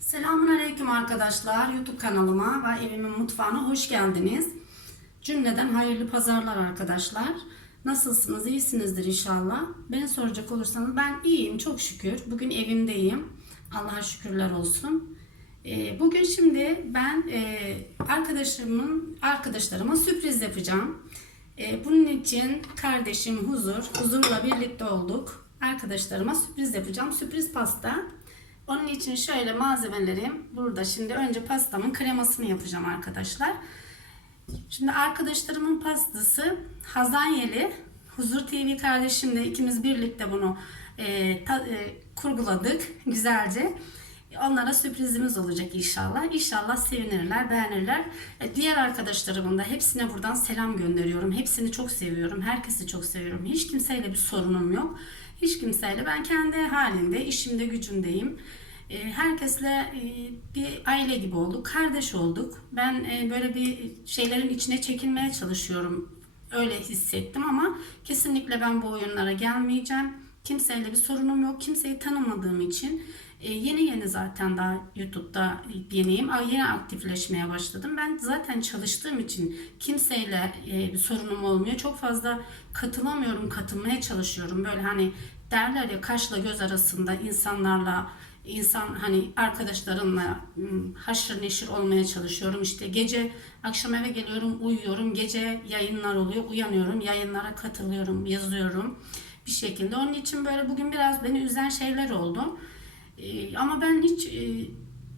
Selamun Aleyküm arkadaşlar. YouTube kanalıma ve evimin mutfağına hoş geldiniz. Cümleden hayırlı pazarlar arkadaşlar. Nasılsınız? İyisinizdir inşallah. Beni soracak olursanız ben iyiyim çok şükür. Bugün evimdeyim. Allah'a şükürler olsun. Ee, Bugün şimdi ben e, arkadaşımın arkadaşlarıma sürpriz yapacağım. Ee, Bunun için kardeşim Huzur, Huzur'la birlikte olduk. Arkadaşlarıma sürpriz yapacağım. Sürpriz pasta. Onun için şöyle malzemelerim burada. Şimdi önce pastamın kremasını yapacağım arkadaşlar. Şimdi arkadaşlarımın pastası Hazanyeli. Huzur TV kardeşimle ikimiz birlikte bunu e, ta- e, kurguladık güzelce. Onlara sürprizimiz olacak inşallah. İnşallah sevinirler, beğenirler. E, diğer arkadaşlarımın da hepsine buradan selam gönderiyorum. Hepsini çok seviyorum. Herkesi çok seviyorum. Hiç kimseyle bir sorunum yok. Hiç kimseyle ben kendi halinde, işimde, gücümdeyim. E, Herkesle e, bir aile gibi olduk, kardeş olduk. Ben e, böyle bir şeylerin içine çekilmeye çalışıyorum. Öyle hissettim ama kesinlikle ben bu oyunlara gelmeyeceğim. Kimseyle bir sorunum yok. Kimseyi tanımadığım için yeni yeni zaten daha YouTube'da yeniyim. Yeni aktifleşmeye başladım. Ben zaten çalıştığım için kimseyle bir sorunum olmuyor. Çok fazla katılamıyorum, katılmaya çalışıyorum. Böyle hani derler ya kaşla göz arasında insanlarla insan hani arkadaşlarımla ım, haşır neşir olmaya çalışıyorum. İşte gece akşam eve geliyorum, uyuyorum. Gece yayınlar oluyor, uyanıyorum, yayınlara katılıyorum, yazıyorum bir şekilde. Onun için böyle bugün biraz beni üzen şeyler oldu. Ee, ama ben hiç e,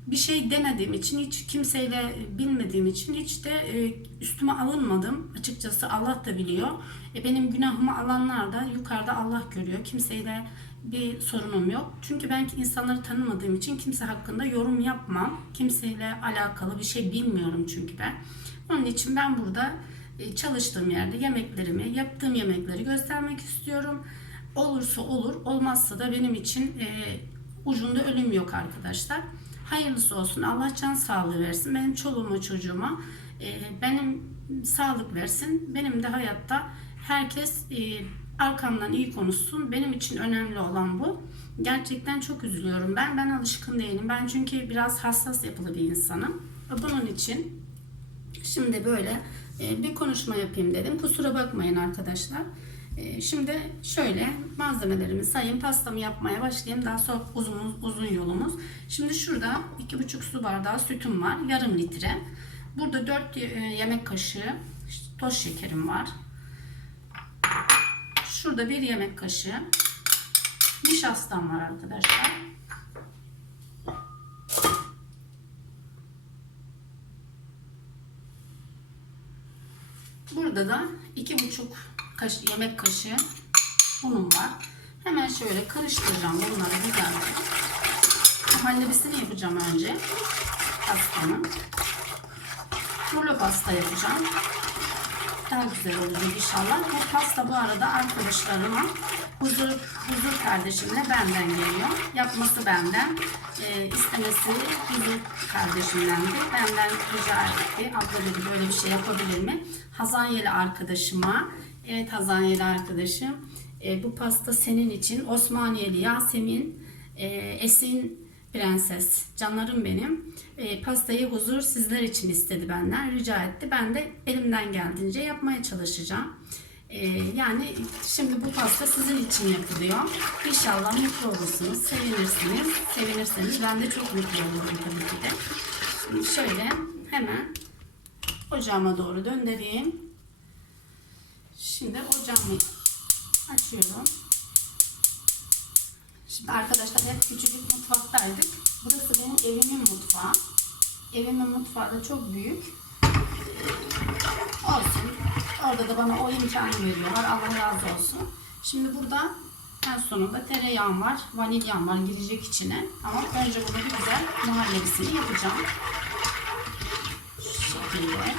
bir şey demediğim için, hiç kimseyle bilmediğim için hiç de e, üstüme alınmadım. Açıkçası Allah da biliyor. E, benim günahımı alanlar da yukarıda Allah görüyor. Kimseyle bir sorunum yok. Çünkü ben insanları tanımadığım için kimse hakkında yorum yapmam. Kimseyle alakalı bir şey bilmiyorum çünkü ben. Onun için ben burada e, çalıştığım yerde yemeklerimi, yaptığım yemekleri göstermek istiyorum. Olursa olur, olmazsa da benim için e, ucunda ölüm yok arkadaşlar. Hayırlısı olsun. Allah can sağlığı versin. Benim çoluğuma çocuğuma e, benim sağlık versin. Benim de hayatta herkes e, arkamdan iyi konuşsun. Benim için önemli olan bu. Gerçekten çok üzülüyorum ben. Ben alışkın değilim. Ben çünkü biraz hassas yapılı bir insanım. Bunun için şimdi böyle e, bir konuşma yapayım dedim. Kusura bakmayın arkadaşlar. E, Şimdi şöyle malzemelerimi sayayım. Pastamı yapmaya başlayayım. Daha sonra uzun uzun yolumuz. Şimdi şurada 2,5 su bardağı sütüm var. Yarım litre. Burada 4 yemek kaşığı toz şekerim var. Şurada bir yemek kaşığı nişastam var arkadaşlar. Burada da iki buçuk kaş yemek kaşığı unum var. Hemen şöyle karıştıracağım bunları güzelce. Muhallebisini yapacağım önce pastanın. Rulo pasta yapacağım. Daha güzel olacak inşallah. Bu pasta bu arada arkadaşlarıma huzur, huzur kardeşimle benden geliyor. Yapması benden. E, istemesi huzur kardeşimdendi. Benden rica etti. Abla dedi böyle bir şey yapabilir mi? Hazanyeli arkadaşıma. Evet Hazanyeli arkadaşım. E, bu pasta senin için. Osmaniyeli Yasemin. E, Esin Prenses, canlarım benim. E, pastayı huzur sizler için istedi benden, rica etti. Ben de elimden geldiğince yapmaya çalışacağım. E, yani şimdi bu pasta sizin için yapılıyor. İnşallah mutlu olursunuz, sevinirsiniz. Sevinirseniz ben de çok mutlu olurum tabii ki de. Şöyle hemen ocağıma doğru döndüreyim. Şimdi ocağımı açıyorum. Şimdi arkadaşlar hep küçücük mutfaktaydık. Burası benim evimin mutfağı. Evimin mutfağı da çok büyük. Olsun. Orada da bana o imkanı veriyorlar. Allah razı olsun. Şimdi burada en sonunda tereyağım var. Vanilyam var girecek içine. Ama önce burada bir güzel muhallebisini yapacağım. Şu şekilde.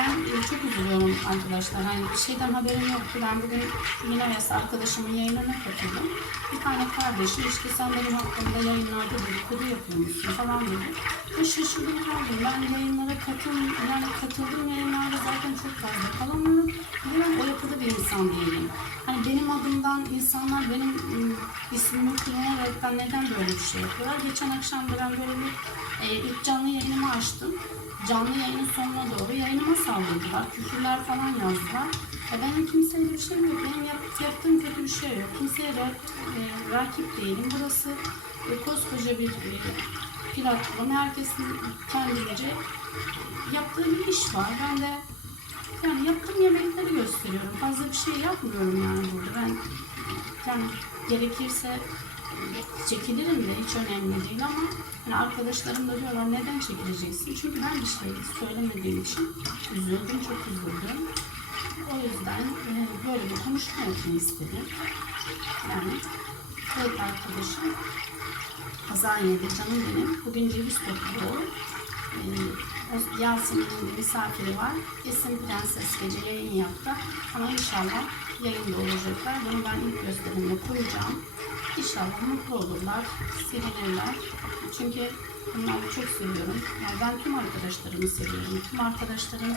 Ben e, çok üzülüyorum arkadaşlar. Hani bir şeyden haberim yoktu. Ben bugün Mineves arkadaşımın yayınına katıldım. Bir tane kardeşi işte sen benim hakkımda yayınlarda dedikodu yapıyormuşsun falan dedi. Ve şaşırdım kaldım. Ben yayınlara katıl, yani katıldığım yayınlarda zaten çok fazla kalamıyorum. Ben o yapıda bir insan değilim. Hani benim adımdan insanlar benim ım, ismimi kullanaraktan neden böyle bir şey yapıyorlar? Geçen akşam ben böyle bir e, ilk canlı yayınımı açtım. Canlı yayının sonuna doğru yayınıma saldırdılar. Küfürler falan yazdılar. E benim kimseyle bir şeyim yok. Benim yap, yaptığım kötü bir şey yok. Kimseye rak, e, rakip değilim. Burası e, koskoca bir e, platform. Herkesin kendince yaptığı bir iş var. Ben de yani yaptığım yemekleri gösteriyorum. Fazla bir şey yapmıyorum yani burada. Ben yani gerekirse çekilirim de hiç önemli değil ama hani arkadaşlarım da diyorlar neden çekileceksin? Çünkü ben bir şey söylemediğim için üzüldüm, çok üzüldüm. O yüzden e, böyle bir konuşma yapmayı istedim. Yani evet arkadaşım Pazar yedi canım benim. Bugün ceviz topluyor. Ee, Yasemin'in bir misafiri var. Esin Prenses gece yayın yaptı. Ama inşallah yayında olacaklar. Bunu ben ilk gösterimde koyacağım. İnşallah mutlu olurlar, sevinirler. Çünkü bunları çok seviyorum. Yani ben tüm arkadaşlarımı seviyorum. Tüm arkadaşlarım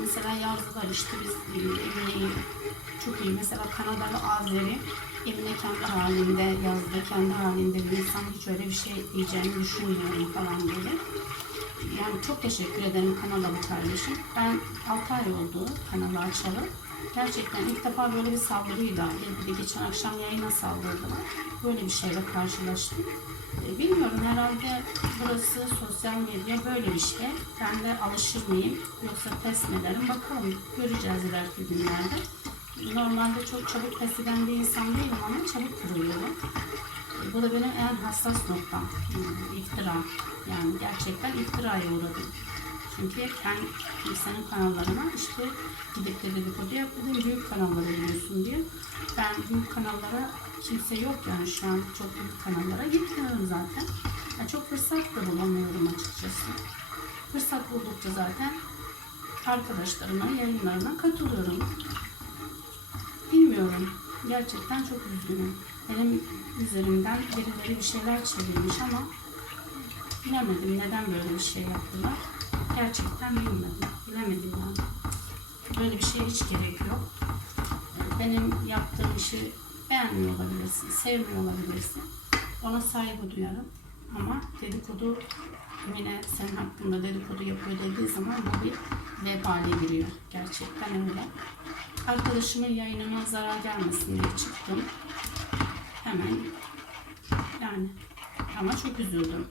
mesela yazdılar işte biz Emine'yi çok iyi. Mesela Kanadalı Azeri Emine kendi halinde yazdı. Kendi halinde bir insan hiç öyle bir şey diyeceğini düşünmüyorum falan böyle. Yani çok teşekkür ederim Kanadalı kardeşim. Ben 6 ay oldu kanalı açalı. Gerçekten ilk defa böyle bir saldırıyla, bir de geçen akşam yayına saldırdılar. Böyle bir şeyle karşılaştım. E, Bilmiyorum herhalde burası sosyal medya böyle bir şey. Ben de alışır mıyım yoksa pes mi ederim bakalım göreceğiz ileriki günlerde. Normalde çok çabuk pes eden bir insan değilim ama çabuk kırılıyorum. E, Bu da benim en hassas noktam. Hmm, İftira. Yani gerçekten iftiraya uğradım. Çünkü ben kimsenin kanallarına işte gidip de dedikodu yapmadım. Büyük kanallara biliyorsun diye. Ben büyük kanallara kimse yok yani şu an çok büyük kanallara gitmiyorum zaten. Yani çok fırsat da bulamıyorum açıkçası. Fırsat buldukça zaten arkadaşlarıma, yayınlarına katılıyorum. Bilmiyorum. Gerçekten çok üzgünüm. Benim üzerimden birileri bir şeyler çevirmiş ama bilemedim neden böyle bir şey yaptılar. Gerçekten bilmedim. Bilemedim yani. Böyle bir şeye hiç gerek yok. Benim yaptığım işi beğenmiyor olabilirsin, sevmiyor olabilirsin. Ona saygı duyarım. Ama dedikodu yine senin hakkında dedikodu yapıyor dediği zaman bu bir vebale giriyor. Gerçekten öyle. Arkadaşımın yayınıma zarar gelmesin diye çıktım. Hemen yani ama çok üzüldüm.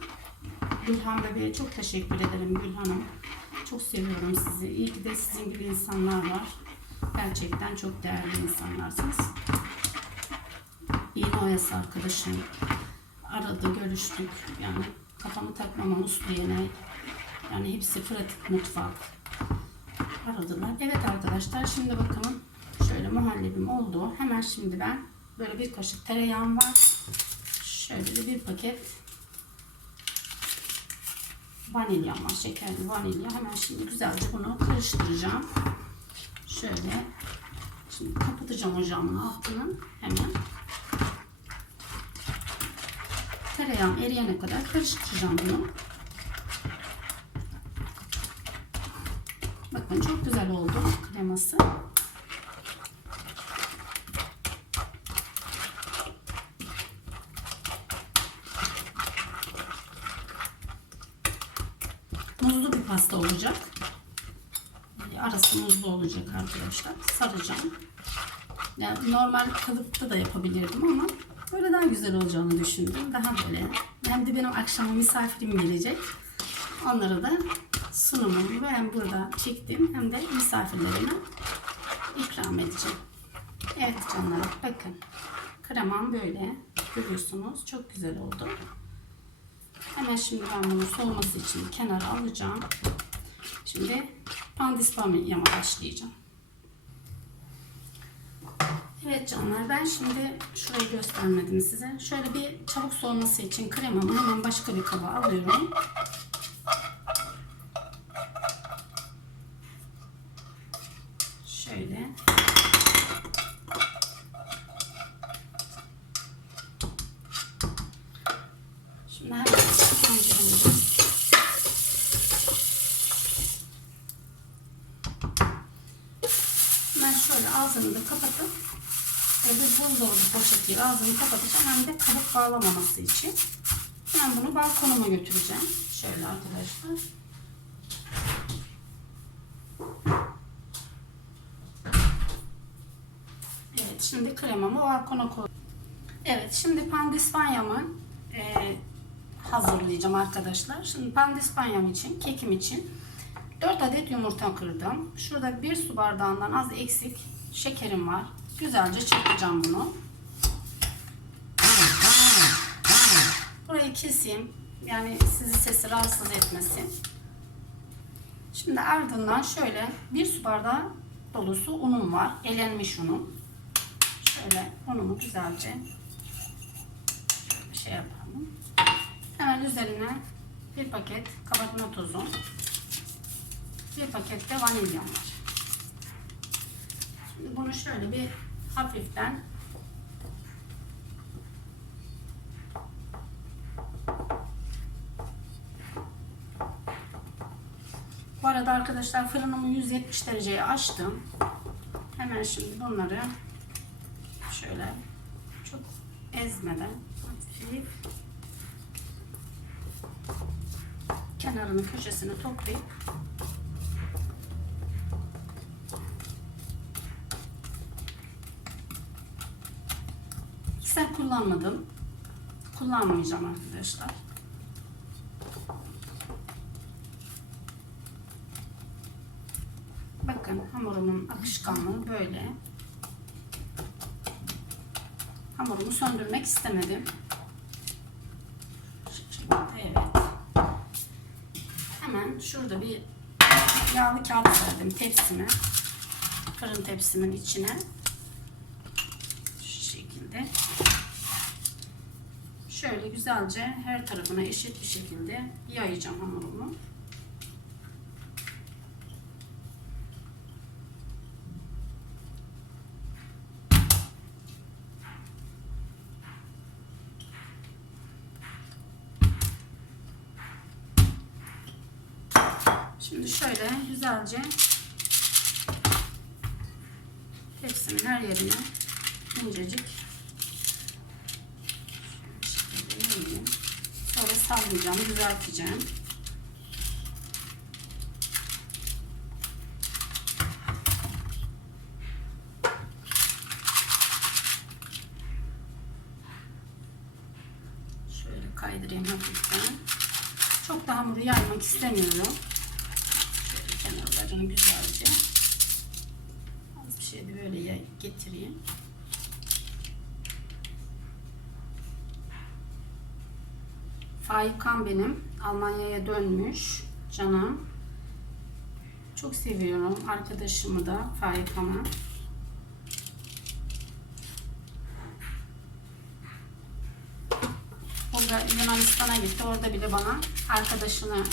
Gülhan bebeğe çok teşekkür ederim Gülhan'ım. Çok seviyorum sizi. İyi ki de sizin gibi insanlar var. Gerçekten çok değerli insanlarsınız. Yeni oyası arkadaşım. Aradı, görüştük. Yani kafamı takmama uslu yine. Yani hepsi pratik mutfak. Aradılar. Evet arkadaşlar şimdi bakalım. Şöyle muhallebim oldu. Hemen şimdi ben böyle bir kaşık tereyağım var. Şöyle bir paket vanilyam var. Şekerli vanilya. Hemen şimdi güzelce bunu karıştıracağım. Şöyle. Şimdi kapatacağım ocağımın altını. Hemen. Tereyağım eriyene kadar karıştıracağım bunu. Bakın çok güzel oldu kreması. Muzlu bir pasta olacak. Arası muzlu olacak arkadaşlar. Saracağım. Yani normal kalıpta da yapabilirdim ama böyle daha güzel olacağını düşündüm. Daha böyle. Hem de benim akşama misafirim gelecek. Onlara da sunumumu hem burada çektim hem de misafirlerime ikram edeceğim. Evet canlarım bakın. Kremam böyle görüyorsunuz. Çok güzel oldu. Hemen şimdi ben bunu soğuması için kenara alacağım. Şimdi pandispanyama başlayacağım. Evet canlar ben şimdi şurayı göstermedim size. Şöyle bir çabuk soğuması için kremamı hemen başka bir kaba alıyorum. ağzını da kapatıp e, bir buzdolabı poşeti ağzını kapatacağım. Hem de kabuk bağlamaması için. Ben bunu balkonuma götüreceğim. Şöyle arkadaşlar. Evet şimdi kremamı balkona koy. Evet şimdi pandispanyamı e, hazırlayacağım arkadaşlar. Şimdi pandispanyam için, kekim için 4 adet yumurta kırdım. Şurada 1 su bardağından az eksik şekerim var. Güzelce çırpacağım bunu. Burayı keseyim. Yani sizi sesi rahatsız etmesin. Şimdi ardından şöyle bir su bardağı dolusu unum var. Elenmiş unum. Şöyle unumu güzelce bir şey yapalım. Hemen üzerine bir paket kabartma tozu, bir paket de vanilyam var. Şimdi bunu şöyle bir hafiften Bu arada arkadaşlar fırınımı 170 dereceye açtım. Hemen şimdi bunları şöyle çok ezmeden hafif kenarını köşesini toplayıp kullanmadım. Kullanmayacağım arkadaşlar. Bakın hamurumun akışkanlığı böyle. Hamurumu söndürmek istemedim. Evet. Hemen şurada bir yağlı kağıt serdim tepsime. Fırın tepsimin içine. Şu şekilde. Şöyle güzelce her tarafına eşit bir şekilde yayacağım hamurumu. Şimdi şöyle güzelce tepsimin her yerine incecik şöyle yayayım. Sallayacağım, düzelteceğim. Şöyle kaydırayım hafiften. Çok da hamuru yaymak istemiyorum. Şöyle kenarlarını güzelce az bir şey de böyle yay- getireyim. Faik Kan benim. Almanya'ya dönmüş. Canım. Çok seviyorum arkadaşımı da Faik Kan'ı. O da Yunanistan'a gitti. Orada bile bana arkadaşını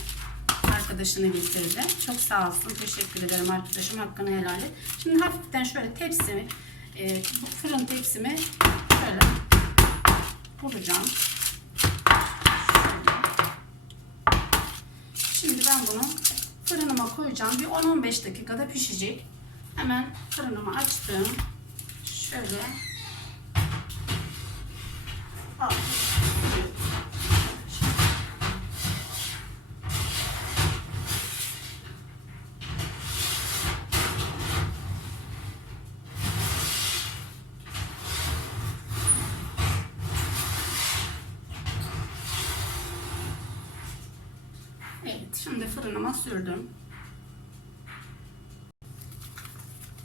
arkadaşını getirdi. Çok sağ olsun. Teşekkür ederim arkadaşım. Hakkını helal et. Şimdi hafiften şöyle tepsimi e, fırın tepsimi şöyle vuracağım. Şöyle. Şimdi ben bunu fırınıma koyacağım. Bir 10-15 dakikada pişecek. Hemen fırınımı açtım. Şöyle Al. Evet, şimdi fırınıma sürdüm.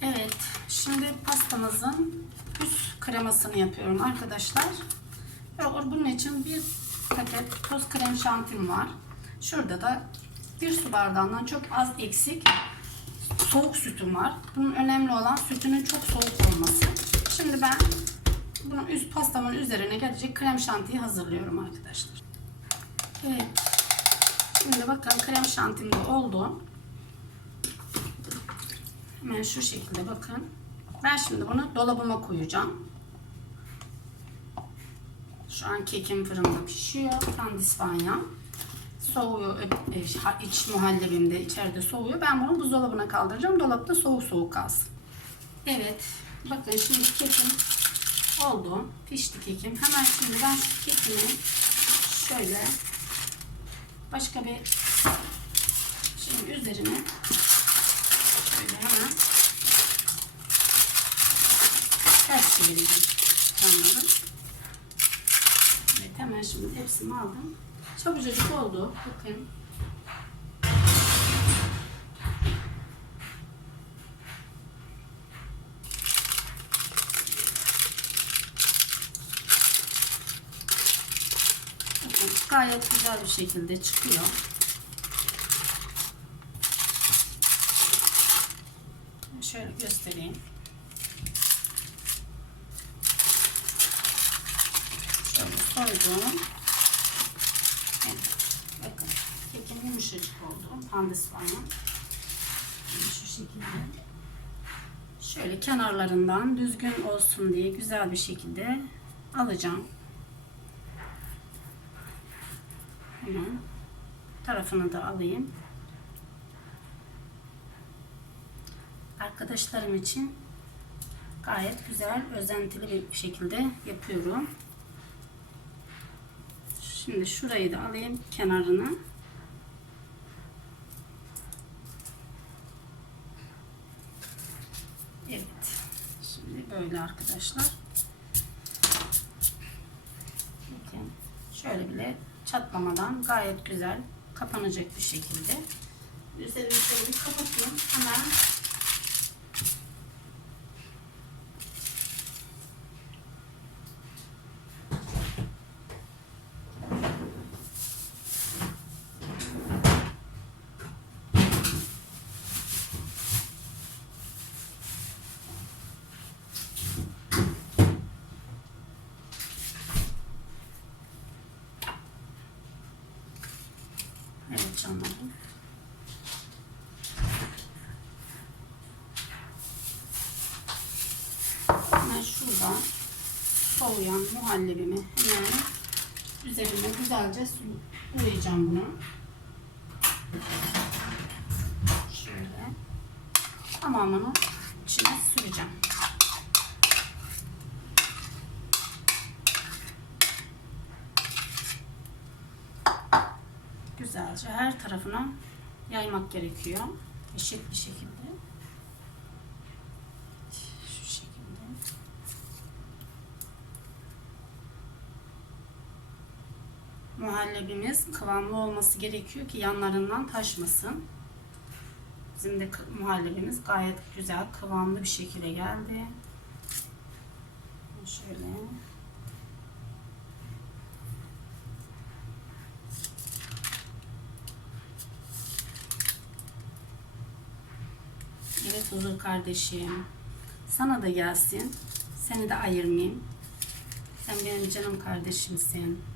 Evet, şimdi pastamızın üst kremasını yapıyorum arkadaşlar. Bunun için bir paket toz krem şantim var. Şurada da bir su bardağından çok az eksik soğuk sütüm var. Bunun önemli olan sütünün çok soğuk olması. Şimdi ben bunun üst pastamın üzerine gelecek krem şantiyi hazırlıyorum arkadaşlar. Evet. Şimdi bakın krem şantim de oldu. Hemen şu şekilde bakın. Ben şimdi bunu dolabıma koyacağım. Şu an kekim fırında pişiyor. Pandispanya. Soğuyor. e, ha- iç muhallebim de içeride soğuyor. Ben bunu buzdolabına kaldıracağım. Dolapta soğuk soğuk kalsın. Evet. Bakın şimdi kekim oldu. Pişti kekim. Hemen şimdi ben kekimi şöyle başka bir şeyin üzerine şöyle hemen ters çevireceğim. Tamam. Evet hemen şimdi hepsini aldım. Çabucacık oldu. Bakın gayet güzel bir şekilde çıkıyor. Şöyle göstereyim. Şöyle soydum. Evet. Bakın kekim yumuşacık oldu. Pandispanı. Şu şekilde. Şöyle kenarlarından düzgün olsun diye güzel bir şekilde alacağım. Hemen tarafını da alayım. Arkadaşlarım için gayet güzel, özentili bir şekilde yapıyorum. Şimdi şurayı da alayım kenarını. Evet. Şimdi böyle arkadaşlar. Bakın. Şöyle bile çatlamadan gayet güzel kapanacak bir şekilde. Üzerini şöyle bir kapatayım. Hemen Evet canlarım. Ben şuradan soğuyan muhallebimi hemen üzerine güzelce sulayacağım bunu. Şöyle tamamını içine süreceğim. güzelce her tarafına yaymak gerekiyor. Eşit bir şekilde. Şu şekilde. Muhallebimiz kıvamlı olması gerekiyor ki yanlarından taşmasın. Bizim de muhallebimiz gayet güzel, kıvamlı bir şekilde geldi. Şöyle. Evet huzur kardeşim. Sana da gelsin. Seni de ayırmayayım. Sen benim canım kardeşimsin.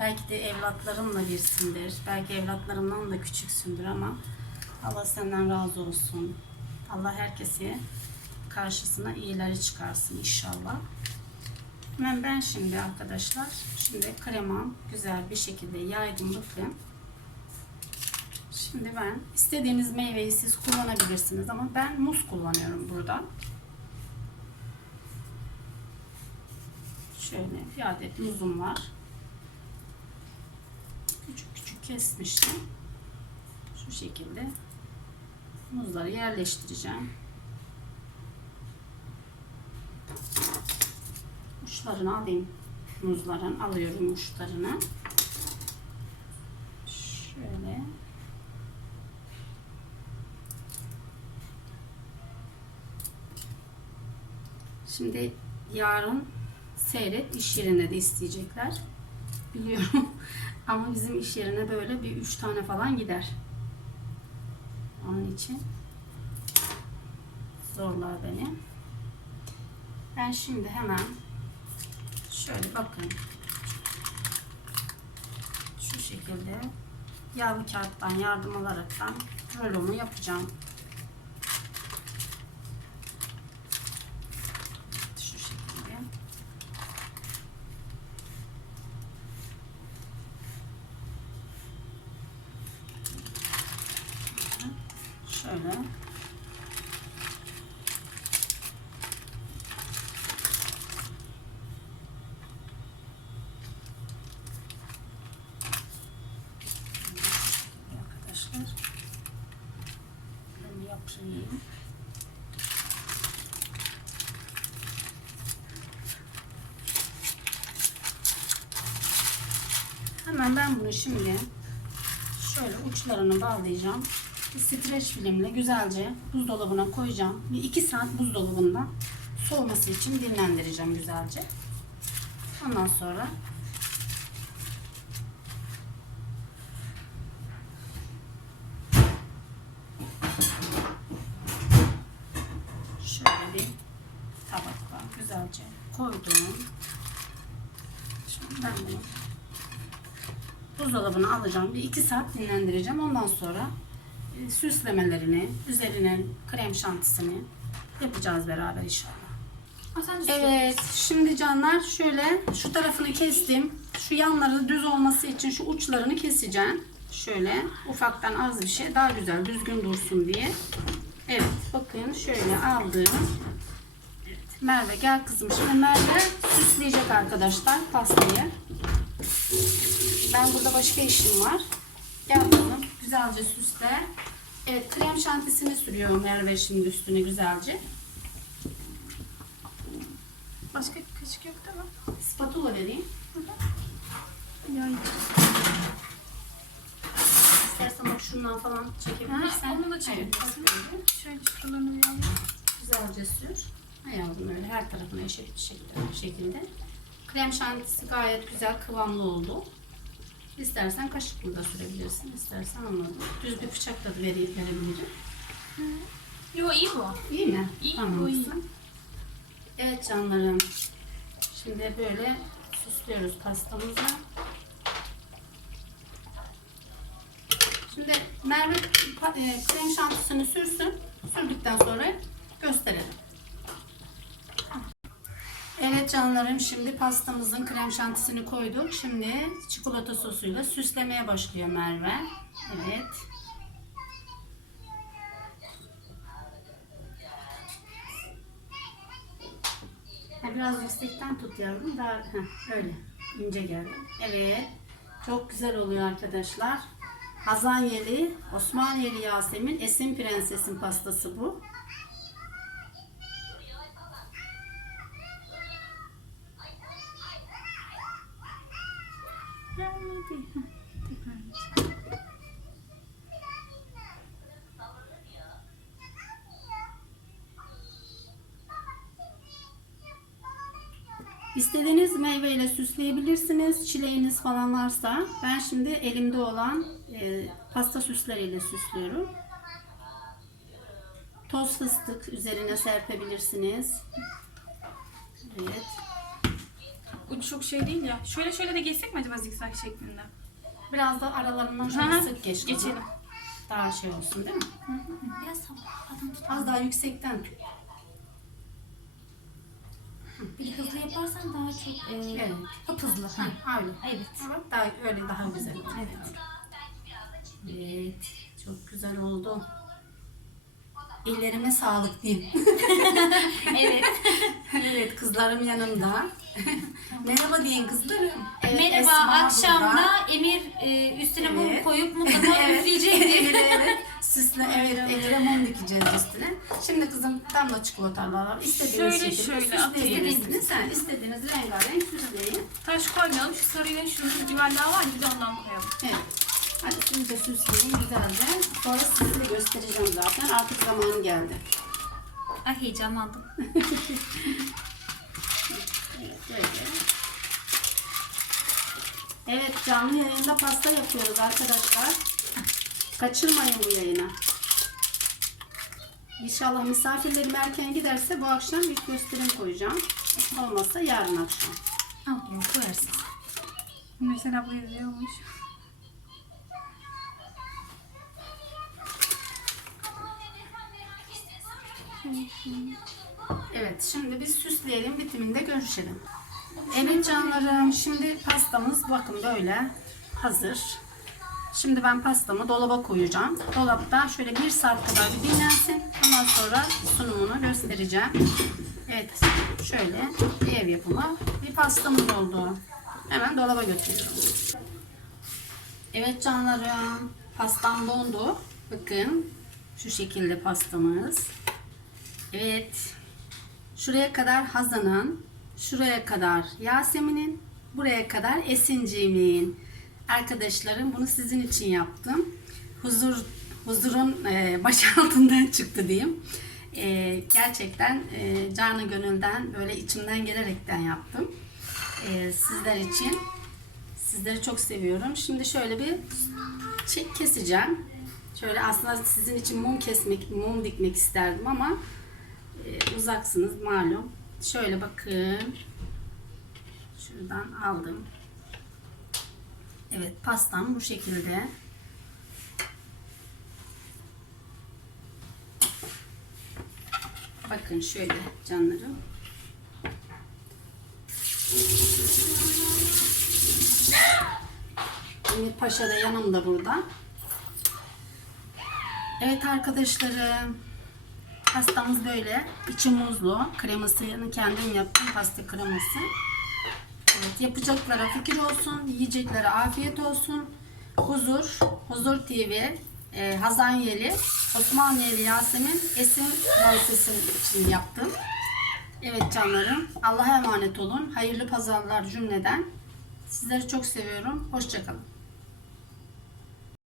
Belki de evlatlarımla birsindir. Belki evlatlarımdan da küçüksündür ama Allah senden razı olsun. Allah herkesi karşısına iyileri çıkarsın inşallah. Hemen ben şimdi arkadaşlar, şimdi kremam güzel bir şekilde yaydım bakın. Şimdi ben istediğiniz meyveyi siz kullanabilirsiniz ama ben muz kullanıyorum burada. Şöyle bir adet muzum var. Kesmiştim. Şu şekilde muzları yerleştireceğim. Uçlarını alayım. Muzların alıyorum uçlarını. Şöyle Şimdi yarın seyret iş yerine de isteyecekler. Biliyorum. Ama bizim iş yerine böyle bir üç tane falan gider. Onun için zorlar beni. Ben şimdi hemen şöyle bakın şu şekilde yağlı kağıttan yardım alaraktan rolomu yapacağım. Şu şekilde. Şöyle. Bakayım. Hemen ben bunu şimdi şöyle uçlarını bağlayacağım. Bir streç filmle güzelce buzdolabına koyacağım. Bir iki saat buzdolabında soğuması için dinlendireceğim güzelce. Ondan sonra şöyle bir tabakla güzelce koydum. Şimdi ben bunu buzdolabına alacağım. Bir iki saat dinlendireceğim. Ondan sonra e, süslemelerini, üzerine krem şantisini yapacağız beraber inşallah. Evet, şimdi canlar şöyle şu tarafını kestim. Şu yanları düz olması için şu uçlarını keseceğim. Şöyle ufaktan az bir şey daha güzel düzgün dursun diye. Evet, bakın şöyle aldım. Evet, Merve gel kızım. Şimdi Merve süsleyecek arkadaşlar pastayı. Ben burada başka işim var. Gel kızım, güzelce süsle. Evet, krem şantisini sürüyor Merve şimdi üstüne güzelce. Başka kaşık yok değil mi? Spatula vereyim. Yani. İstersen bak şundan falan Ha, çekebilirsen. onu da çekebilirsin. Şöyle şuralarını bir alayım. güzelce sür. Yavrum öyle her tarafına eşit şekilde, şekilde. Krem şantisi gayet güzel kıvamlı oldu. İstersen kaşıkla da sürebilirsin. istersen onu düz bir bıçakla da vere- verebilirim. Yo iyi bu. İyi mi? İyi, bu iyi. Evet canlarım. Şimdi böyle süslüyoruz pastamızı. Şimdi Merve pa- e, krem şantisini sürsün. Sürdükten sonra gösterelim. Evet canlarım şimdi pastamızın krem şantisini koyduk. Şimdi çikolata sosuyla süslemeye başlıyor Merve. Evet. Ha, biraz yüksekten tut yavrum. Daha heh, öyle ince geldi. Evet. Çok güzel oluyor arkadaşlar. Hazanyeli, Osmaniyeli Yasemin, Esin Prenses'in pastası bu. Çileğiniz falan varsa. Ben şimdi elimde olan e, pasta süsleriyle süslüyorum. Toz fıstık üzerine serpebilirsiniz. Evet. Ucu çok şey değil ya. Şöyle şöyle de geçsek mi acaba zikzak şeklinde? Biraz da aralarından şöyle hı. sık geç. kızım. Geçelim. Daha şey olsun değil mi? Biraz adam tut. Az daha yüksekten tut. Bir hızlı yaparsan daha çok e, Evet. hıp hızlı. Ha, öyle. Evet. Evet. Daha öyle daha güzel. Evet. Evet. Çok güzel oldu. Ellerime sağlık diyeyim. evet. evet kızlarım yanımda. Merhaba deyin kızlarım. Evet, Merhaba Esma akşamda burada. Emir e, üstüne mum Evet. koyup mutlaka Evet. üfleyecektir. evet, evet. Süsle, evet, ellere mum dikeceğiz üstüne. Şimdi kızım damla çikolatalı alalım. İstediğiniz Şöyle, şekilde şöyle süsleyebilirsiniz. Sen istediğiniz rengarenk süsleyin. Taş koymayalım. Şu sarıyla şunun yuvarlağı var ya bir de ondan koyalım. Evet. Hadi siz de süsleyin güzelce. Sonra size de göstereceğim zaten. Artık zamanı geldi. Ay heyecanlandım. Böyle. Evet, canlı yayında pasta yapıyoruz arkadaşlar. Kaçırmayın bu yayını. İnşallah misafirlerim erken giderse bu akşam bir gösterim koyacağım. Olmazsa yarın akşam. Al koyarsın. Mesela bu yazıyormuş. Evet, şimdi biz süsleyelim, bitiminde görüşelim. Evet canlarım, şimdi pastamız bakın böyle hazır. Şimdi ben pastamı dolaba koyacağım. Dolapta şöyle bir saat kadar bir dinlensin. Ondan sonra sunumunu göstereceğim. Evet, şöyle bir ev yapımı bir pastamız oldu. Hemen dolaba götürüyorum. Evet canlarım, pastam dondu. Bakın, Şu şekilde pastamız. Evet. Şuraya kadar Hazan'ın, şuraya kadar Yasemin'in, buraya kadar Esinciğimin. Arkadaşlarım bunu sizin için yaptım. Huzur huzurun e, baş altından çıktı diyeyim. E, gerçekten e, canı gönülden böyle içimden gelerekten yaptım. E, sizler için. Sizleri çok seviyorum. Şimdi şöyle bir çek keseceğim. Şöyle aslında sizin için mum kesmek, mum dikmek isterdim ama e, uzaksınız malum. Şöyle bakın. Şuradan aldım. Evet pastam bu şekilde. Bakın şöyle canlarım. Ümit Paşa da yanımda burada. Evet arkadaşlarım. Pastamız böyle. İçi muzlu. Kremasını kendim yaptım. Pasta kreması. Evet, yapacaklara fikir olsun. Yiyeceklere afiyet olsun. Huzur, Huzur TV, e, Hazan Yeli, Osmaniyeli Yasemin, Esin Prensesim için yaptım. Evet canlarım. Allah'a emanet olun. Hayırlı pazarlar cümleden. Sizleri çok seviyorum. Hoşçakalın.